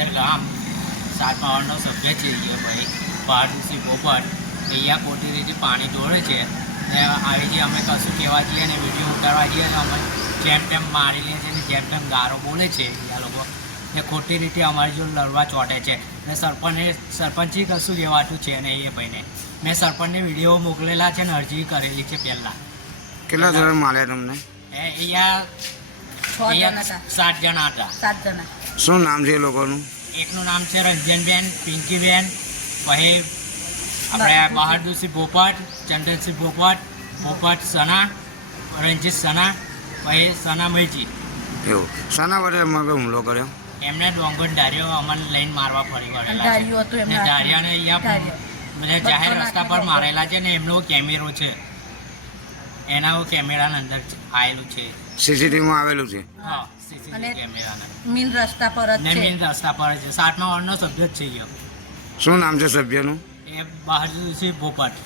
રાંદેર ગામ 7 વાળનો સભ્ય છે ભાઈ બહાદુરસિંહ પોપટ અહીંયા ખોટી રીતે પાણી દોડે છે ને આવી જે અમે કશું કહેવા જઈએ ને વિડીયો ઉતારવા જઈએ ને અમે જેમ તેમ મારી લે છે ને જેમ તેમ ગારો બોલે છે આ લોકો ને ખોટી રીતે અમારી જો લડવા ચોંટે છે ને સરપંચી કશું કહેવાતું છે ને એ ભાઈને મેં સરપંચને વિડીયો મોકલેલા છે ને અરજી કરેલી છે પહેલાં. કેટલા જણા માર્યા તમને? અહીંયા 7 જણા હતા. શું નામ છે એ લોકોનું? એકનું નામ છે રંજનબેન, પિંકીબેન, પછી આપણે બહાદુરસિંહ પોપટ, ચંદનસિંહ પોપટ સના, રંજીત સના, પછી સના મૈજી. એવું શાના વડે એમાં હુમલો કર્યો? એમને ડોંગર ધાર્યો અમને લઈને મારવા ફરી વળેલા છે ને ધાર્યાને અહીંયા બધા જાહેર રસ્તા પર મારેલા છે ને એમનો કેમેરો છે એના કેમેરાના અંદર આવેલું છે. સીસીટીવીમાં આવેલું છે? હા, સીસીટીવી કેમેરાના મીન રસ્તા પર જ છે. મેન રસ્તા પર છે. 7મા વોર્ડનો સભ્ય જ છે. શું નામ છે સભ્યનું? એ બહાદુરસિંહ પોપટ.